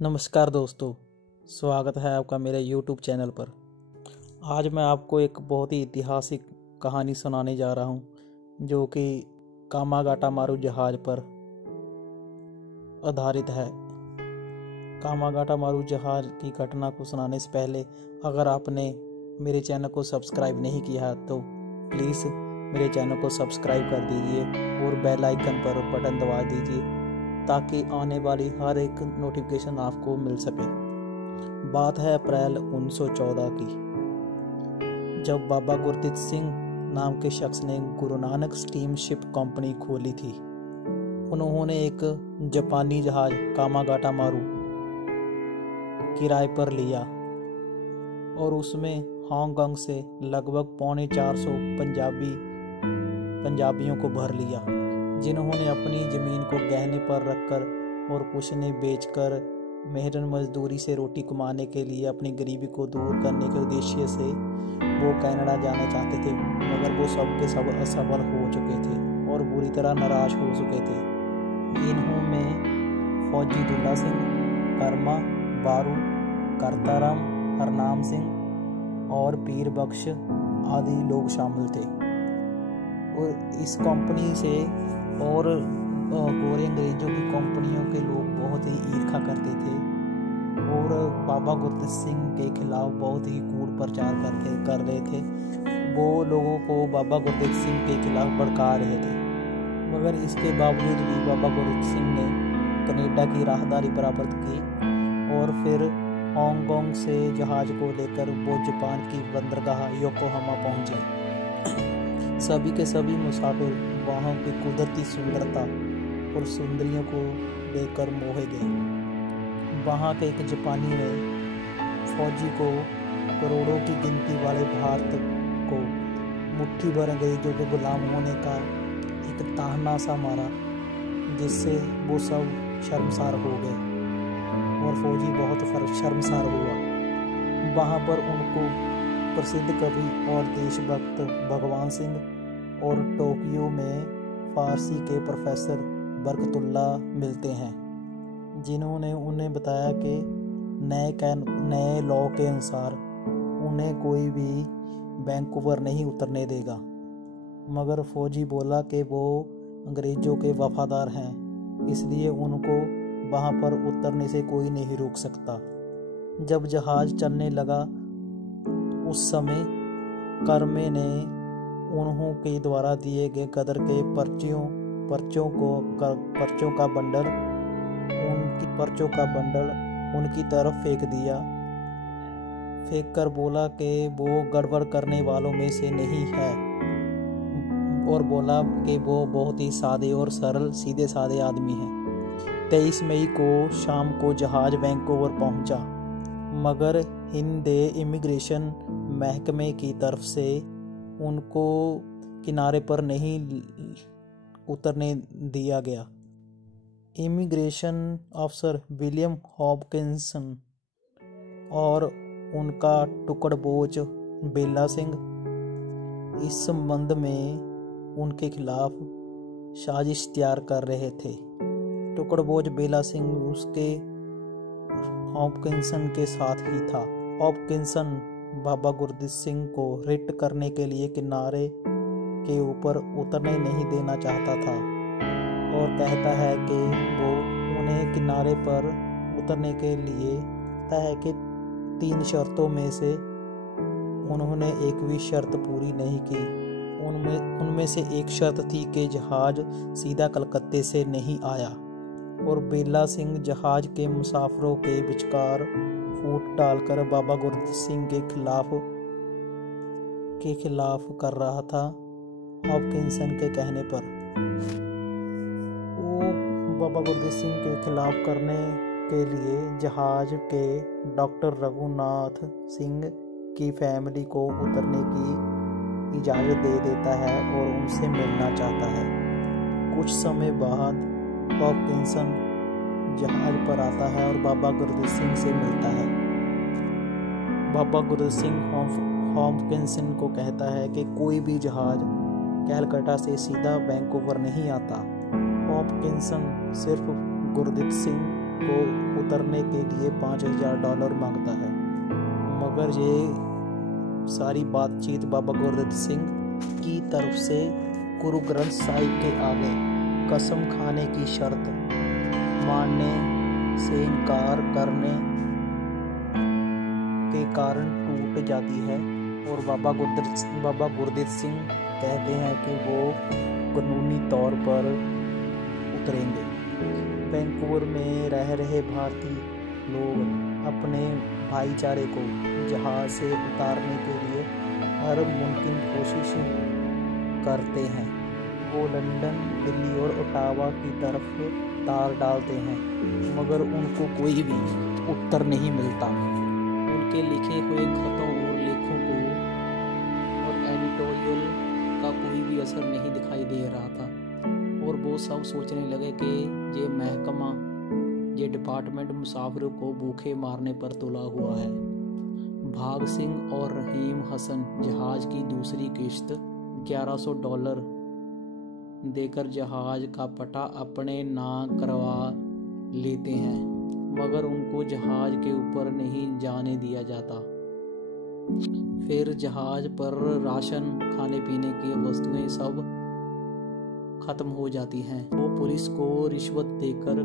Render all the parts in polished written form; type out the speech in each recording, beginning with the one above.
नमस्कार दोस्तों, स्वागत है आपका मेरे YouTube चैनल पर। आज मैं आपको एक बहुत ही ऐतिहासिक कहानी सुनाने जा रहा हूँ जो कि कामागाटा मारू जहाज़ पर आधारित है। कामागाटा मारू जहाज़ की घटना को सुनाने से पहले अगर आपने मेरे चैनल को सब्सक्राइब नहीं किया है तो प्लीज़ मेरे चैनल को सब्सक्राइब कर दीजिए और बेल आइकन पर बटन दबा दीजिए ताकि आने वाली हर एक नोटिफिकेशन आपको मिल सके। बात है अप्रैल 1914 की, जब बाबा गुरदीप सिंह नाम के शख्स ने गुरु नानक स्टीमशिप कंपनी खोली थी। उन्होंने एक जापानी जहाज कामागाटा मारू किराए पर लिया और उसमें हांगकांग से लगभग 450 पंजाबियों को भर लिया, जिन्होंने अपनी ज़मीन को गहने पर रखकर और कुछ ने बेचकर मेहनत मजदूरी से रोटी कमाने के लिए अपनी गरीबी को दूर करने के उद्देश्य से वो कनाडा जाना चाहते थे, मगर वो सब के सब असफल हो चुके थे और बुरी तरह नाराज हो चुके थे। इन्होंने फौजी दुल्ला सिंह, कर्मा बारू, करताराम, हरनाम सिंह और पीर बख्श आदि लोग शामिल थे। और इस कंपनी से और गोरे अंग्रेजों की कंपनियों के लोग बहुत ही ईर्ष्या करते थे और बाबा गुरदीप सिंह के खिलाफ बहुत ही कूट प्रचार कर रहे थे। वो लोगों को बाबा गुरदीप सिंह के खिलाफ भड़का रहे थे, मगर इसके बावजूद भी बाबा गुरदीप सिंह ने कनाडा की राहदारी प्राप्त की और फिर हांगकांग से जहाज को लेकर वो जापान की बंदरगाह योकोहामा पहुंचे। सभी के सभी मुसाफिर वहाँ की कुदरती सुंदरता और सुंदरियों को देखकर मोहे गए। वहाँ के एक जापानी ने फौजी को करोड़ों की गिनती वाले भारत को मुट्ठी भर अंग्रेजों के गुलाम होने का एक ताहना सा मारा, जिससे वो सब शर्मसार हो गए और फौजी बहुत शर्मसार हुआ। वहाँ पर उनको प्रसिद्ध कवि और देशभक्त भगवान सिंह और टोक्यो में फारसी के प्रोफेसर बरकतुल्ला मिलते हैं, जिन्होंने उन्हें बताया कि नए लॉ के अनुसार उन्हें कोई भी वैंकूवर नहीं उतरने देगा। मगर फौजी बोला कि वो अंग्रेज़ों के वफादार हैं, इसलिए उनको वहाँ पर उतरने से कोई नहीं रोक सकता। जब जहाज़ चलने लगा उस समय कर्मे ने उन्हों के द्वारा दिए गए गदर के पर्चों का बंडल उनकी तरफ फेंक दिया, फेंक कर बोला कि वो गड़बड़ करने वालों में से नहीं है और बोला कि वो बहुत ही सादे और सरल सीधे सादे आदमी हैं। 23 मई को शाम को जहाज वैंकूवर पहुंचा, मगर हिंदे इमिग्रेशन महकमे की तरफ से उनको किनारे पर नहीं उतरने दिया गया। इमिग्रेशन अफसर विलियम हॉपकिंसन और उनका टुकड़बोझ बेला सिंह इस संबंध में उनके खिलाफ साजिश तैयार कर रहे थे। टुकड़बोझ बेला सिंह उसके हॉपकिंसन के साथ ही था। हॉपकिंसन बाबा गुरदीप सिंह को रिट करने के लिए किनारे के ऊपर उतरने नहीं देना चाहता था और कहता है कि वो उन्हें किनारे पर उतरने के लिए कहता है कि 3 शर्तों में से उन्होंने एक भी शर्त पूरी नहीं की। उनमें से एक शर्त थी कि जहाज सीधा कलकत्ते से नहीं आया और बेला सिंह जहाज के मुसाफिरों के विचकार फूट डालकर बाबा गुरदीप सिंह के खिलाफ कर रहा था। हॉपकिंसन के कहने पर वो बाबा गुरदीप सिंह के खिलाफ करने के लिए जहाज के डॉक्टर रघुनाथ सिंह की फैमिली को उतरने की इजाज़त दे देता है और उनसे मिलना चाहता है। कुछ समय बाद हॉपकिंसन जहाज पर आता है और बाबा गुरदीप सिंह से मिलता है। बाबा गुरदीप सिंह हॉपकिंसन को कहता है कि कोई भी जहाज कैलकाटा से सीधा वैंकूवर नहीं आता। हॉपकिंसन सिर्फ गुरदीप सिंह को उतरने के लिए $5000 मांगता है। मगर ये सारी बातचीत बाबा गुरदित्त सिंह की तरफ से गुरु ग्रंथ साहिब के आगे कसम खाने की शर्त मानने से इनकार करने के कारण टूट जाती है और बाबा गुरदित्त सिंह कहते हैं कि वो कानूनी तौर पर उतरेंगे। वैंकूवर में रह रहे भारतीय लोग अपने भाईचारे को जहाज से उतारने के लिए हर मुमकिन कोशिश करते हैं। वो लंदन, दिल्ली और ओटावा की तरफ तार डालते हैं, मगर उनको कोई भी उत्तर नहीं मिलता। उनके लिखे हुए खतों और लेखों को और एडिटोरियल का कोई भी असर नहीं दिखाई दे रहा था और वो सब सोचने लगे कि ये महकमा, ये डिपार्टमेंट मुसाफिरों को भूखे मारने पर तुला हुआ है। भाग सिंह और रहीम हसन जहाज की दूसरी किश्त $1100 देकर जहाज का पटा अपने नाम करवा लेते हैं, मगर उनको जहाज के ऊपर नहीं जाने दिया जाता। फिर जहाज पर राशन, खाने पीने की वस्तुएं सब खत्म हो जाती हैं। वो पुलिस को रिश्वत देकर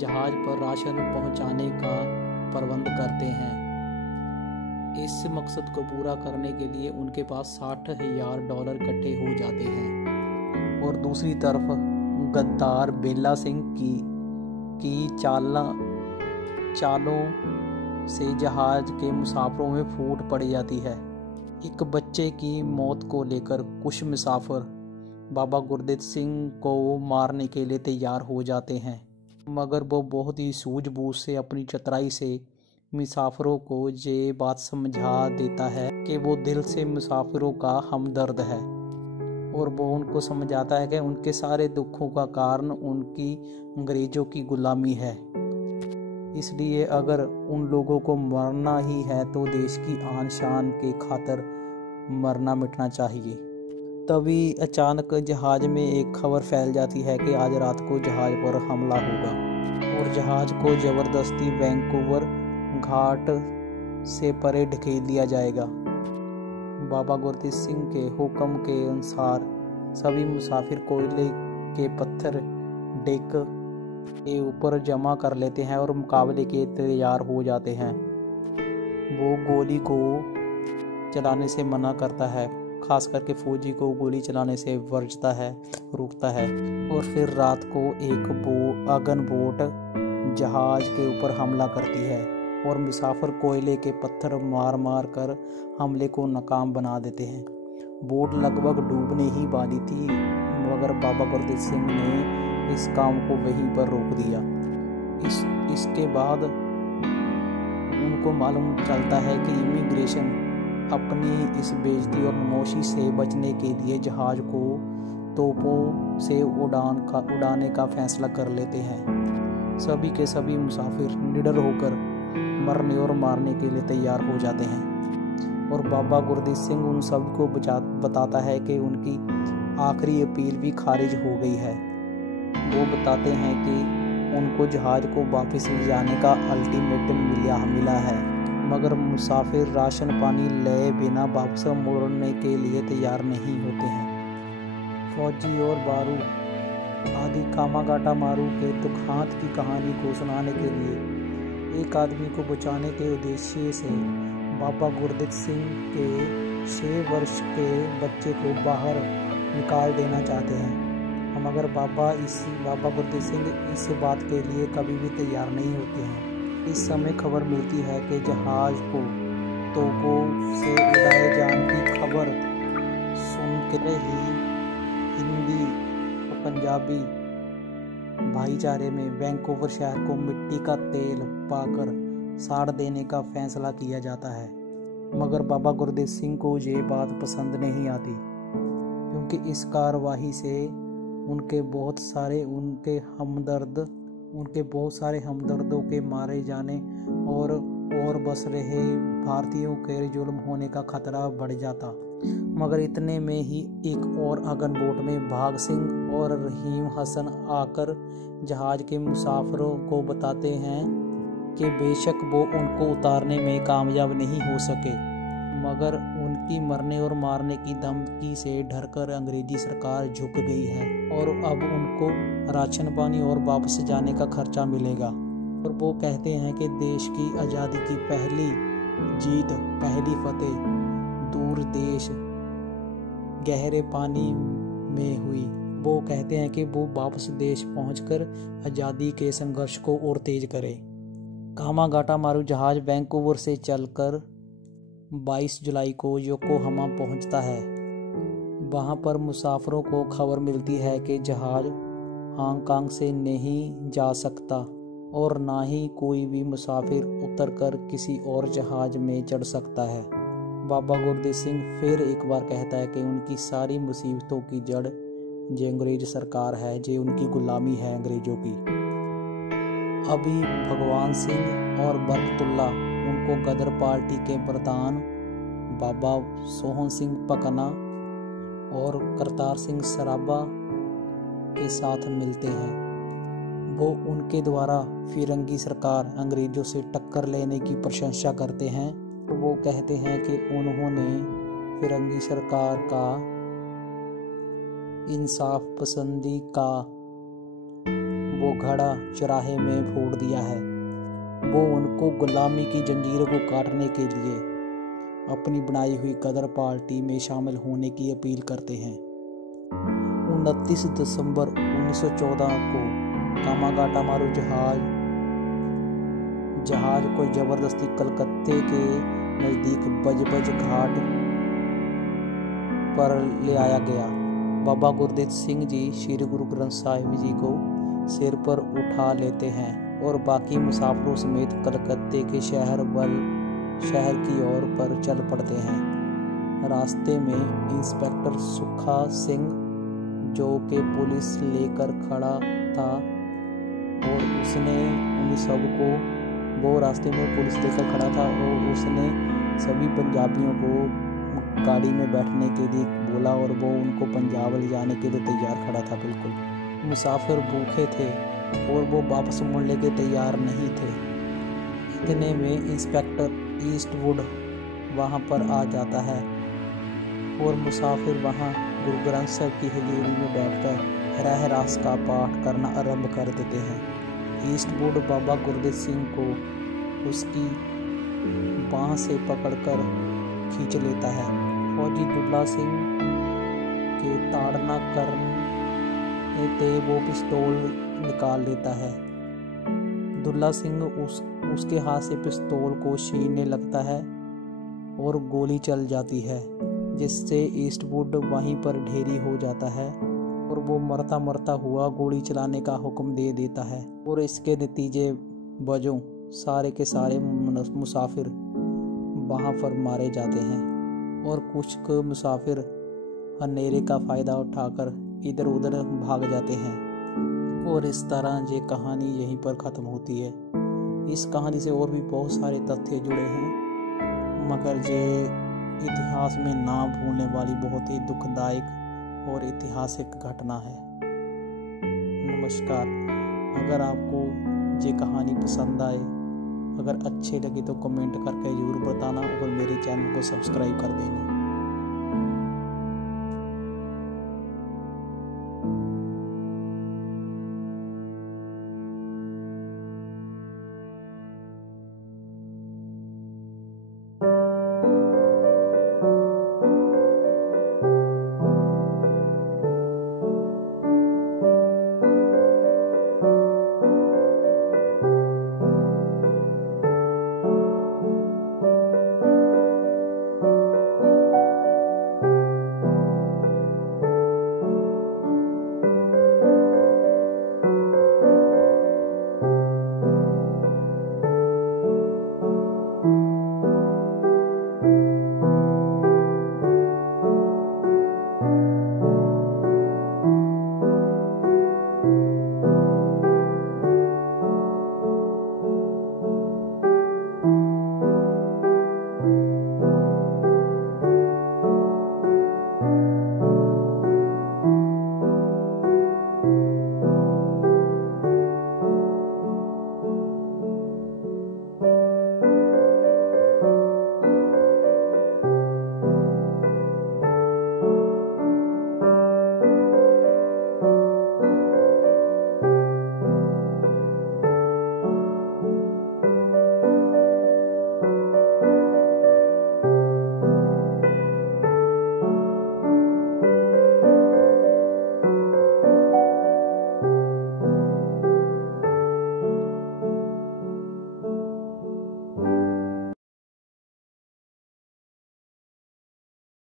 जहाज पर राशन पहुंचाने का प्रबंध करते हैं। इस मकसद को पूरा करने के लिए उनके पास $60,000 इकट्ठे हो जाते हैं और दूसरी तरफ गद्दार बेला सिंह की चालों से जहाज के मुसाफिरों में फूट पड़ जाती है। एक बच्चे की मौत को लेकर कुछ मुसाफिर बाबा गुरदित्त सिंह को मारने के लिए तैयार हो जाते हैं, मगर वो बहुत ही सूझबूझ से अपनी चतुराई से मुसाफिरों को ये बात समझा देता है कि वो दिल से मुसाफिरों का हमदर्द है और वो उनको समझाता है कि उनके सारे दुखों का कारण उनकी अंग्रेज़ों की गुलामी है। इसलिए अगर उन लोगों को मरना ही है तो देश की आन शान के खातिर मरना मिटना चाहिए। तभी अचानक जहाज में एक खबर फैल जाती है कि आज रात को जहाज पर हमला होगा और जहाज को ज़बरदस्ती वैंकूवर घाट से परे ढकेल दिया जाएगा। बाबा गुरदित्त सिंह के हुक्म के अनुसार सभी मुसाफिर कोयले के पत्थर डेक के ऊपर जमा कर लेते हैं और मुकाबले के तैयार हो जाते हैं। वो गोली को चलाने से मना करता है, खास करके फौजी को गोली चलाने से वर्जता है, रोकता है। और फिर रात को एक आगन बोट जहाज के ऊपर हमला करती है और मुसाफिर कोयले के पत्थर मार मार कर हमले को नाकाम बना देते हैं। बोट लगभग डूबने ही वाली थी, मगर बाबा गुरदित्त सिंह ने इस काम को वहीं पर रोक दिया। इसके बाद उनको मालूम चलता है कि इमिग्रेशन अपनी इस बेइज्जती और नमोशी से बचने के लिए जहाज को तोपों से उड़ाने का फैसला कर लेते हैं। सभी के सभी मुसाफिर निडर होकर मरने और मारने के लिए तैयार हो जाते हैं और बाबा गुरदित्त सिंह उन सब को बताता है कि उनकी आखिरी अपील भी खारिज हो गई है। वो बताते हैं कि उनको जहाज को वापस ले जाने का अल्टीमेटम मिला है, मगर मुसाफिर राशन पानी ले बिना वापस मुड़ने के लिए तैयार नहीं होते हैं। फौजी और बारू आदि कामागाटा मारू के दुखांत की कहानी को सुनाने के लिए एक आदमी को बचाने के उद्देश्य से बाबा गुरदित्त सिंह के 6 वर्ष के बच्चे को बाहर निकाल देना चाहते हैं, मगर बाबा गुरदित्त सिंह इस बात के लिए कभी भी तैयार नहीं होते हैं। इस समय खबर मिलती है कि जहाज को तोपों से उड़ाए जाने की खबर सुनकर ही हिंदी और पंजाबी भाईचारे में वैंकूवर शहर को मिट्टी का तेल पाकर साड़ देने का फैसला किया जाता है, मगर बाबा गुरदित्त सिंह को ये बात पसंद नहीं आती, क्योंकि इस कार्रवाई से उनके बहुत सारे हमदर्दों के मारे जाने और बस रहे भारतीयों के जुल्म होने का खतरा बढ़ जाता। मगर इतने में ही एक और अगन बोट में भाग सिंह और रहीम हसन आकर जहाज के मुसाफिरों को बताते हैं कि बेशक वो उनको उतारने में कामयाब नहीं हो सके, मगर उनकी मरने और मारने की धमकी से डरकर अंग्रेजी सरकार झुक गई है और अब उनको राशन पानी और वापस जाने का खर्चा मिलेगा। और वो कहते हैं कि देश की आज़ादी की पहली जीत, पहली फतेह दूर देश गहरे पानी में हुई। वो कहते हैं कि वो वापस देश पहुंचकर आज़ादी के संघर्ष को और तेज करे। कामागाटामारू जहाज वैंकूवर से चलकर 22 जुलाई को योकोहामा पहुंचता है। वहां पर मुसाफिरों को खबर मिलती है कि जहाज हांगकांग से नहीं जा सकता और ना ही कोई भी मुसाफिर उतरकर किसी और जहाज में चढ़ सकता है। बाबा गुरदीप सिंह फिर एक बार कहता है कि उनकी सारी मुसीबतों की जड़ जो अंग्रेज सरकार है, जो उनकी गुलामी है अंग्रेजों की। अभी भगवान सिंह और बरकतुल्ला उनको गदर पार्टी के प्रधान बाबा सोहन सिंह पकना और करतार सिंह सराबा के साथ मिलते हैं। वो उनके द्वारा फिरंगी सरकार अंग्रेजों से टक्कर लेने की प्रशंसा करते हैं। तो वो कहते हैं कि उन्होंने फिरंगी सरकार का इंसाफ पसंदी का वो घड़ा चौराहे में फोड़ दिया है। वो उनको गुलामी की जंजीरों को काटने के लिए अपनी बनाई हुई गदर पार्टी में शामिल होने की अपील करते हैं। 29 दिसंबर 1914 को कामागाटामारू जहाज को जबरदस्ती कलकत्ते के नज़दीक बजबज घाट पर ले आया गया। बाबा गुरदीप सिंह जी श्री गुरु ग्रंथ साहिब जी को सिर पर उठा लेते हैं और बाकी मुसाफिरों समेत कलकत्ते के शहर की ओर पर चल पड़ते हैं। रास्ते में इंस्पेक्टर सुखा सिंह जो कि पुलिस लेकर खड़ा था और उसने उन सबको वो रास्ते में पुलिस लेकर खड़ा था और उसने सभी पंजाबियों को गाड़ी में बैठने के लिए बोला और वो उनको पंजाब ले जाने के लिए तैयार खड़ा था। बिल्कुल मुसाफिर भूखे थे और वो वापस मुड़ने के तैयार नहीं थे। इतने में इंस्पेक्टर ईस्टवुड वहाँ पर आ जाता है और मुसाफिर वहाँ गुरु ग्रंथ साहिब की हज़ूरी में बैठकर रहरास का पाठ करना आरंभ कर देते हैं। ईस्टवुड बाबा गुरदीप सिंह को उसकी बाँह से पकड़कर खींच लेता है। फौजी दुल्ला सिंह के ताड़ना करने पे वो पिस्तौल निकाल लेता है। दुल्ला सिंह उसके हाथ से पिस्तौल को छीनने लगता है और गोली चल जाती है, जिससे ईस्टवुड वहीं पर ढेरी हो जाता है और वो मरता मरता हुआ गोली चलाने का हुक्म दे देता है। और इसके नतीजे वजों सारे के सारे मुसाफिर वहाँ पर मारे जाते हैं और कुछ मुसाफिर अंधेरे का फ़ायदा उठाकर इधर उधर भाग जाते हैं। और इस तरह ये कहानी यहीं पर ख़त्म होती है। इस कहानी से और भी बहुत सारे तथ्य जुड़े हैं, मगर ये इतिहास में ना भूलने वाली बहुत ही दुखदायक और ऐतिहासिक घटना है। नमस्कार। अगर आपको ये कहानी पसंद आए, अगर अच्छे लगे तो कमेंट करके ज़रूर बताना और मेरे चैनल को सब्सक्राइब कर देना।